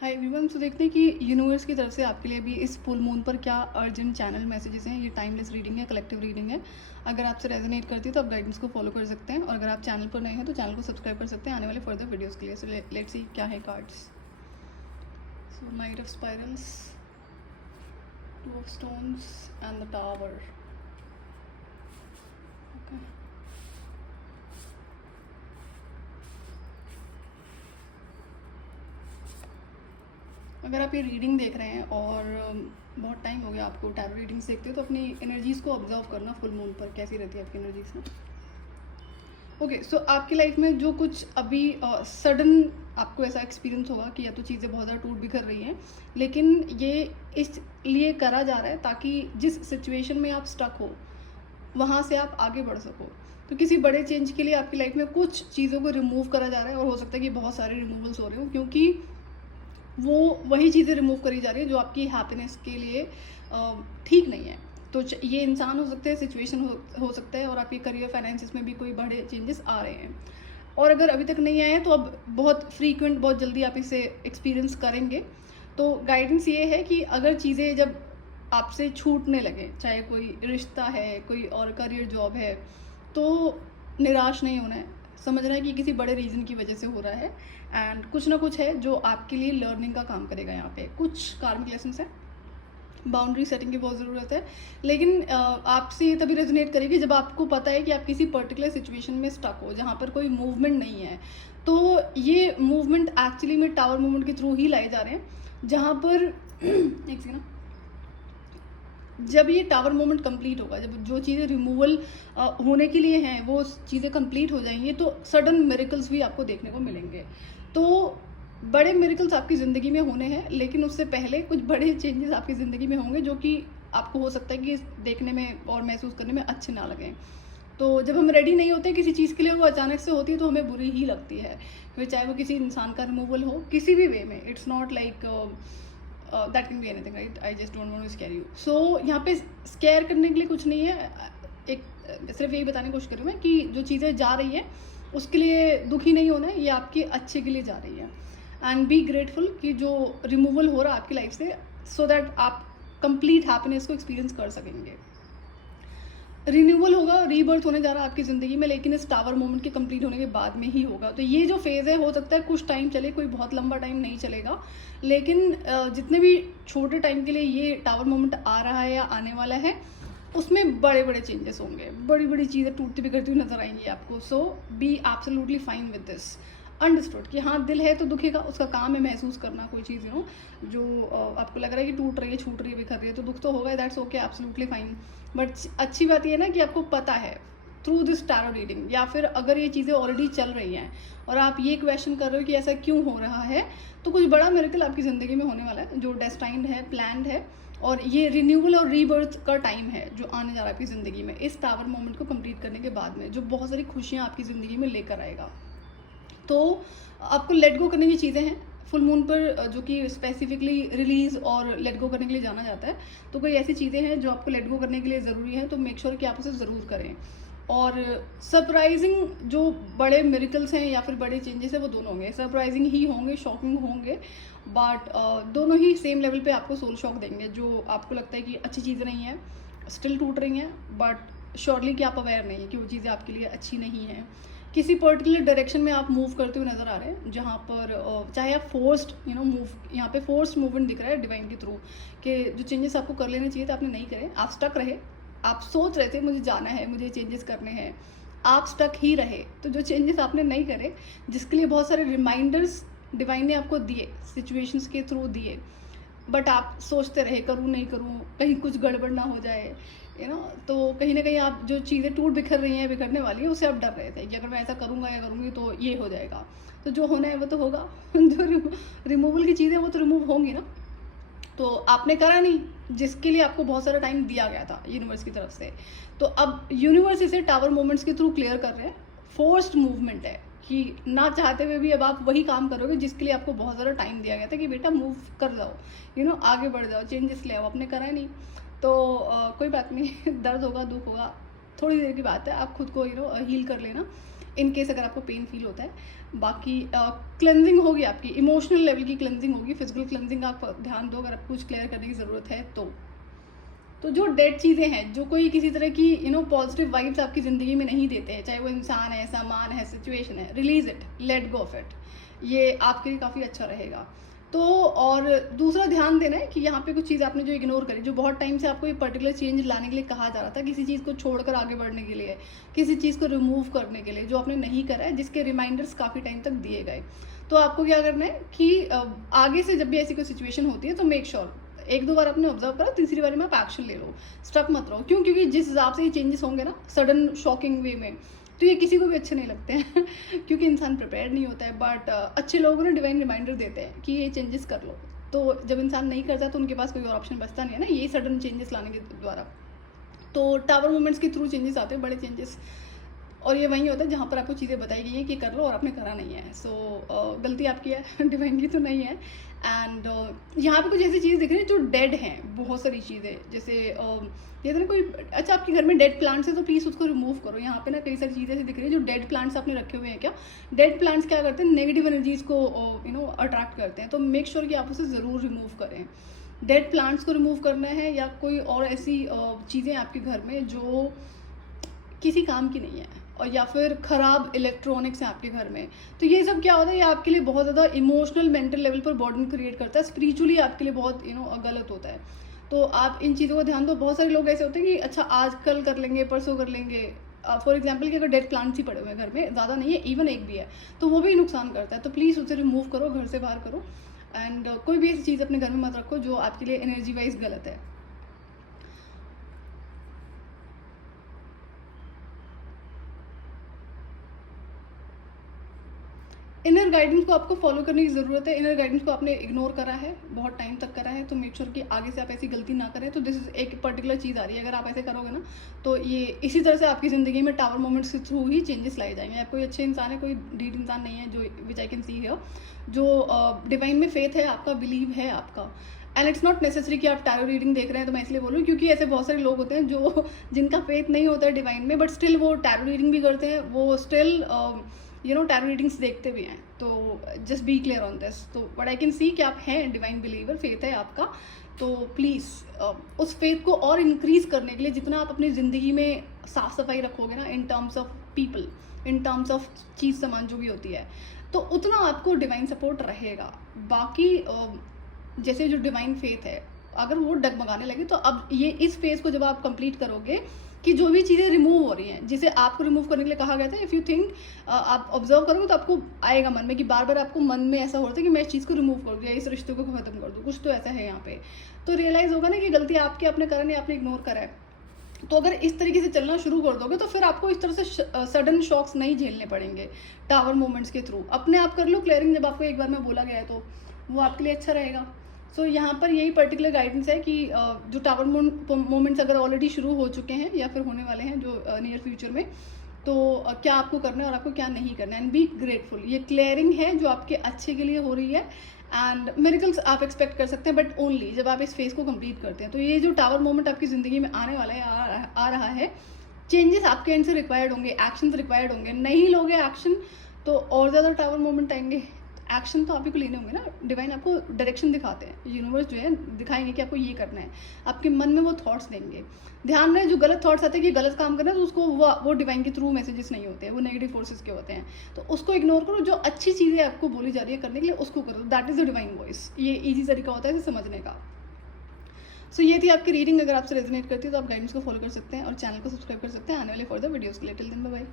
Hi everyone. सो देखते हैं कि यूनिवर्स की तरफ से आपके लिए भी इस फुल मून पर क्या अर्जेंट चैनल मैसेजेस हैं। ये टाइमलेस रीडिंग है, कलेक्टिव रीडिंग है। अगर आपसे रेजोनेट करती है तो आप गाइडेंस को फॉलो कर सकते हैं, और अगर आप चैनल पर नए हैं तो चैनल को सब्सक्राइब कर सकते हैं आने वाले फर्दर वीडियोस के लिए। सो लेट्स सी क्या है cards. So night of spirals, two of stones and the tower. Okay, अगर आप ये रीडिंग देख रहे हैं और बहुत टाइम हो गया आपको टैरो रीडिंग्स देखते हो, तो अपनी एनर्जीज़ को ऑब्जर्व करना फुल मून पर कैसी रहती है आपकी एनर्जीज में। ओके, सो आपकी लाइफ में जो कुछ अभी सडन आपको ऐसा एक्सपीरियंस होगा कि या तो चीज़ें बहुत ज़्यादा टूट बिखर रही हैं, लेकिन ये इसलिए करा जा रहा है ताकि जिस सिचुएशन में आप स्टक हो वहाँ से आप आगे बढ़ सको। तो किसी बड़े चेंज के लिए आपकी लाइफ में कुछ चीज़ों को रिमूव करा जा रहा है, और हो सकता है कि बहुत सारे रिमूवल्स हो रहे हो, क्योंकि वो वही चीज़ें रिमूव करी जा रही है जो आपकी हैप्पीनेस के लिए ठीक नहीं है। तो ये इंसान हो सकते हैं, सिचुएशन हो सकता है, और आपके करियर फाइनेंसिस में भी कोई बड़े चेंजेस आ रहे हैं। और अगर अभी तक नहीं आए हैं तो अब बहुत फ्रीक्वेंट, बहुत जल्दी आप इसे एक्सपीरियंस करेंगे। तो गाइडेंस ये है कि अगर चीज़ें जब आपसे छूटने लगे, चाहे कोई रिश्ता है, कोई और करियर जॉब है, तो निराश नहीं होना है। समझना है कि किसी बड़े रीज़न की वजह से हो रहा है, एंड कुछ ना कुछ है जो आपके लिए लर्निंग का काम करेगा। यहाँ पे कुछ कार्मिक लेसन्स हैं, बाउंड्री सेटिंग की बहुत ज़रूरत है। लेकिन आपसे ये तभी रेजोनेट करेगी जब आपको पता है कि आप किसी पर्टिकुलर सिचुएशन में स्टक हो जहाँ पर कोई मूवमेंट नहीं है। तो ये मूवमेंट एक्चुअली में टावर मूवमेंट के थ्रू ही लाए जा रहे हैं, जहाँ पर एक सेकंड, जब ये टावर मोमेंट कंप्लीट होगा, जब जो चीज़ें रिमूवल होने के लिए हैं वो चीज़ें कंप्लीट हो जाएंगी, तो सडन मिरेकल्स भी आपको देखने को मिलेंगे। तो बड़े मिरेकल्स आपकी ज़िंदगी में होने हैं, लेकिन उससे पहले कुछ बड़े चेंजेस आपकी ज़िंदगी में होंगे जो कि आपको हो सकता है कि देखने में और महसूस करने में अच्छे ना लगें। तो जब हम रेडी नहीं होते किसी चीज़ के लिए, वो अचानक से होती है तो हमें बुरी ही लगती है। फिर चाहे वो किसी इंसान का रिमूवल हो, किसी भी वे में, it's not like that can be anything, right. I just don't want to scare you. So यहाँ पे स्केयर करने के लिए कुछ नहीं है। एक सिर्फ यही बताने की कोशिश करूँ मैं कि जो चीज़ें जा रही हैं उसके लिए दुखी नहीं होना है, ये आपके अच्छे के लिए जा रही है। एंड बी ग्रेटफुल कि जो रिमूवल हो रहा है आपकी लाइफ से, सो दैट आप कंप्लीट हैप्पीनेस को एक्सपीरियंस कर सकेंगे। रिन्यूअल होगा, रीबर्थ होने जा रहा है आपकी ज़िंदगी में, लेकिन इस टावर मोमेंट के कंप्लीट होने के बाद में ही होगा। तो ये जो फेज़ है, हो सकता है कुछ टाइम चले, कोई बहुत लंबा टाइम नहीं चलेगा, लेकिन जितने भी छोटे टाइम के लिए ये टावर मोमेंट आ रहा है या आने वाला है, उसमें बड़े बड़े चेंजेस होंगे, बड़ी बड़ी चीज़ें टूटती बिखरती हुई नजर आएंगी आपको। So be absolutely fine with this, understood कि हाँ, दिल है तो दुखेगा, उसका काम है महसूस करना कोई चीज़ जो आपको लग रहा है कि टूट रही है, छूट रही है, बिखर रही है, तो दुख तो होगा, that's okay, absolutely fine. But अच्छी बात ये है ना कि आपको पता है थ्रू दिस टैरो रीडिंग, या फिर अगर ये चीज़ें ऑलरेडी चल रही हैं और आप ये क्वेश्चन कर रहे हो कि ऐसा क्यों हो रहा है, तो कुछ बड़ा मिरेकल आपकी ज़िंदगी में होने वाला है जो डेस्टाइन्ड है, प्लान्ड है। और ये रिन्यूअल और रीबर्थ का टाइम है जो आने जा रहा है आपकी ज़िंदगी में, इस टावर मोमेंट को कंप्लीट करने के बाद में, जो बहुत सारी खुशियाँ आपकी ज़िंदगी में लेकर आएगा। तो आपको लेट गो करने की चीज़ें हैं फुल मून पर, जो कि स्पेसिफिकली रिलीज़ और लेट गो करने के लिए जाना जाता है। तो कोई ऐसी चीज़ें हैं जो आपको लेट गो करने के लिए ज़रूरी है, तो मेक श्योर कि आप उसे ज़रूर करें। और सरप्राइजिंग जो बड़े मिरेकल्स हैं या फिर बड़े चेंजेस हैं, वो दोनों होंगे, सरप्राइजिंग ही होंगे, शॉकिंग होंगे, बट दोनों ही सेम लेवल पे आपको सोल शॉक देंगे। जो आपको लगता है कि अच्छी चीज़ें नहीं हैं, स्टिल टूट रही हैं, बट श्योरली कि आप अवेयर नहीं है कि वो चीज़ें आपके लिए अच्छी नहीं हैं। किसी पर्टिकुलर डायरेक्शन में आप मूव करते हुए नज़र आ रहे हैं, जहाँ पर चाहे आप फोर्स्ड मूव, यहाँ पे फोर्स्ड मूवमेंट दिख रहा है डिवाइन के थ्रू, कि जो चेंजेस आपको कर लेने चाहिए थे आपने नहीं करे, आप स्टक रहे। आप सोच रहे थे मुझे जाना है, मुझे चेंजेस करने हैं, आप स्टक ही रहे। तो जो चेंजेस आपने नहीं करे, जिसके लिए बहुत सारे रिमाइंडर्स डिवाइन ने आपको दिए, सिचुएशंस के थ्रू दिए, बट आप सोचते रहे करूँ नहीं करूँ, कहीं कुछ गड़बड़ ना हो जाए, तो कहीं ना कहीं आप जो चीज़ें टूट बिखर रही हैं, बिखरने वाली हैं, उससे आप डर रहे थे कि अगर मैं ऐसा करूँगा या करूँगी तो ये हो जाएगा। तो जो होना है वो तो होगा जो रिमूवल की चीज़ें वो तो रिमूव होंगी ना। तो आपने करा नहीं, जिसके लिए आपको बहुत सारा टाइम दिया गया था यूनिवर्स की तरफ से, तो अब यूनिवर्स इसे टावर मोमेंट्स के थ्रू क्लियर कर रहे हैं। फोर्स्ड मूवमेंट है कि ना चाहते हुए भी अब आप वही काम करोगे जिसके लिए आपको बहुत ज़्यादा टाइम दिया गया था कि बेटा मूव कर जाओ, आगे बढ़ जाओ, चेंजेस ले आओ। आपने करा नहीं, तो कोई बात नहीं दर्द होगा, दुख होगा, थोड़ी देर की बात है, आप खुद को हील कर लेना। इन केस अगर आपको पेन फील होता है। बाकी क्लेंजिंग होगी, आपकी इमोशनल लेवल की क्लेंजिंग होगी, फिजिकल क्लेंजिंग आप ध्यान दो अगर आपको कुछ क्लियर करने की ज़रूरत है तो जो डेड चीज़ें हैं, जो कोई किसी तरह की पॉजिटिव वाइब्स आपकी ज़िंदगी में नहीं देते हैं, चाहे वो इंसान है, सामान है, सिचुएशन है, release it, let go of it, ये आपके लिए काफ़ी अच्छा रहेगा। तो और दूसरा ध्यान देना है कि यहाँ पे कुछ चीज़ आपने जो इग्नोर करी, जो बहुत टाइम से आपको ये पर्टिकुलर चेंज लाने के लिए कहा जा रहा था, किसी चीज़ को छोड़कर आगे बढ़ने के लिए, किसी चीज़ को रिमूव करने के लिए, जो आपने नहीं करा है, जिसके रिमाइंडर्स काफ़ी टाइम तक दिए गए। तो आपको क्या करना है कि आगे से जब भी ऐसी कोई सिचुएशन होती है तो मेक श्योर, एक दो बार आपने ऑब्जर्व करा, तीसरी बार में आप एक्शन ले लो, स्टक मत रहो। क्यों? क्योंकि जिस हिसाब से ये चेंजेस होंगे ना सडन शॉकिंग वे में, तो ये किसी को भी अच्छे नहीं लगते हैं क्योंकि इंसान प्रिपेयर नहीं होता है। बट अच्छे लोगों ने डिवाइन रिमाइंडर देते हैं कि ये चेंजेस कर लो। तो जब इंसान नहीं करता तो उनके पास कोई और ऑप्शन बचता नहीं है ना, ये सडन चेंजेस लाने के द्वारा। तो टावर मूवमेंट्स के थ्रू चेंजेस आते हैं, बड़े चेंजेस, और ये वहीं होता है जहाँ पर आपको चीज़ें बताई गई हैं कि कर लो और आपने करा नहीं है। सो गलती आपकी है डिवाइन की तो नहीं है। एंड यहाँ पे कुछ ऐसी चीज़ दिख रही है जो डेड हैं, बहुत सारी चीज़ें, जैसे ये ना कोई, अच्छा आपके घर में डेड प्लांट्स है तो प्लीज़ उसको रिमूव करो। यहाँ पे ना कई सारी चीज़ें ऐसी दिख रही है जो डेड प्लांट्स आपने रखे हुए हैं। क्या डेड प्लांट्स क्या करते हैं? नेगेटिव एनर्जीज़ को अट्रैक्ट करते हैं। तो मेक श्योर कि आप उसे ज़रूर रिमूव करें। डेड प्लांट्स को रिमूव करना है, या कोई और ऐसी चीज़ें आपके घर में जो किसी काम की नहीं है, और या फिर ख़राब इलेक्ट्रॉनिक्स हैं आपके घर में, तो ये सब क्या होता है, ये आपके लिए बहुत ज़्यादा इमोशनल मेंटल लेवल पर बर्डन क्रिएट करता है, स्पिरिचुअली आपके लिए बहुत गलत होता है। तो आप इन चीज़ों को ध्यान दो। बहुत सारे लोग ऐसे होते हैं कि अच्छा आज कल कर लेंगे, परसों कर लेंगे। फॉर एग्जाम्पल कि अगर डेड प्लांट्स ही पड़े हुए हैं घर में, ज़्यादा नहीं है, इवन एक भी है, तो वो भी नुकसान करता है। तो प्लीज़ उसे रिमूव करो, घर से बाहर करो। एंड कोई भी ऐसी चीज़ अपने घर में मत रखो जो आपके लिए एनर्जी वाइज गलत है। इनर गाइडेंस को आपको फॉलो करने की ज़रूरत है। इनर गाइडेंस को आपने इग्नोर करा है, बहुत टाइम तक करा है, तो मेक श्योर कि आगे से आप ऐसी गलती ना करें। तो दिस इज एक पर्टिकुलर चीज़ आ रही है, अगर आप ऐसे करोगे ना तो ये इसी तरह से आपकी ज़िंदगी में टावर मोमेंट्स के थ्रू ही चेंजेस लाए जाएंगे। आप कोई अच्छे इंसान है, कोई डीड इंसान नहीं है, जो विच आई कैन सी है, जो डिवाइन में फेथ है आपका, बिलीव है आपका। एंड इट्स नॉट नेसेसरी कि आप टैरो रीडिंग देख रहे हैं, तो मैं इसलिए बोलूँ क्योंकि ऐसे बहुत सारे लोग होते हैं जो जिनका फेथ नहीं होता है डिवाइन में, बट स्टिल वो टैरो रीडिंग भी करते हैं, वो स्टिल टैरो रीडिंग्स देखते भी हैं। तो just be clear on this. तो बट आई कैन सी कि आप हैं डिवाइन बिलीवर, फेथ है आपका। तो प्लीज़ उस फेथ को और इंक्रीज करने के लिए जितना आप अपनी ज़िंदगी में साफ सफाई रखोगे ना, in terms of people, in terms of चीज़ सामान जो भी होती है, तो उतना आपको डिवाइन सपोर्ट रहेगा। बाकी जैसे जो डिवाइन फेथ है, अगर वो डगमगाने लगे तो अब ये इस फेज को जब आप कंप्लीट करोगे कि जो भी चीज़ें रिमूव हो रही हैं, जिसे आपको रिमूव करने के लिए कहा गया था, इफ़ यू थिंक, आप ऑब्जर्व करोगे तो आपको आएगा मन में कि बार बार आपको मन में ऐसा हो रहा है कि मैं इस चीज़ को रिमूव कर दूँ या इस रिश्ते को ख़त्म कर दूँ, कुछ तो ऐसा है यहाँ पे। तो रियलाइज़ होगा ना कि गलती आपकी, आपने करा नहीं, आपने इग्नोर करा है। तो अगर इस तरीके से चलना शुरू कर दोगे तो फिर आपको इस तरह से सडन शॉक्स नहीं झेलने पड़ेंगे टावर मूवमेंट्स के थ्रू। अपने आप कर लो क्लियरिंग, जब आपको एक बार में बोला गया है तो वो आपके लिए अच्छा रहेगा। सो यहाँ पर यही पर्टिकुलर गाइडेंस है कि जो टावर मोमेंट्स अगर ऑलरेडी शुरू हो चुके हैं या फिर होने वाले हैं जो नियर फ्यूचर में, तो क्या आपको करना है और आपको क्या नहीं करना है। एंड बी ग्रेटफुल, ये क्लियरिंग है जो आपके अच्छे के लिए हो रही है। एंड मिरेकल्स आप एक्सपेक्ट कर सकते हैं, बट ओनली जब आप इस फेज को कंप्लीट करते हैं। तो ये जो टावर मोमेंट आपकी ज़िंदगी में आने वाला है, आ रहा है, चेंजेस आपके एंड से रिक्वायर्ड होंगे, एक्शन रिक्वायर्ड होंगे। नहीं लोगे एक्शन तो और ज़्यादा टावर मोमेंट आएंगे। एक्शन तो आप ही को लेने होंगे ना, डिवाइन आपको डायरेक्शन दिखाते हैं, यूनिवर्स जो है दिखाएंगे कि आपको ये करना है, आपके मन में वो थॉट्स देंगे। ध्यान रहे जो गलत थॉट्स आते हैं कि गलत काम करना है, तो उसको वो डिवाइन के थ्रू मैसेजेस नहीं होते हैं, वो नेगेटिव फोर्सेस के होते हैं। तो उसको इग्नोर करो, जो अच्छी चीज़ें आपको बोली जा रही है करने के लिए उसको करो, that is the divine voice. ये ईजी तरीका होता है इसे समझने का। सो ये थी आपकी रीडिंग। अगर आपसे रेजोनेट करती है तो आप गाइडेंस को फॉलो कर सकते हैं और चैनल को सब्सक्राइब कर सकते हैं आने वाले फर्दर वीडियोज़ के लिए। Till then bye bye.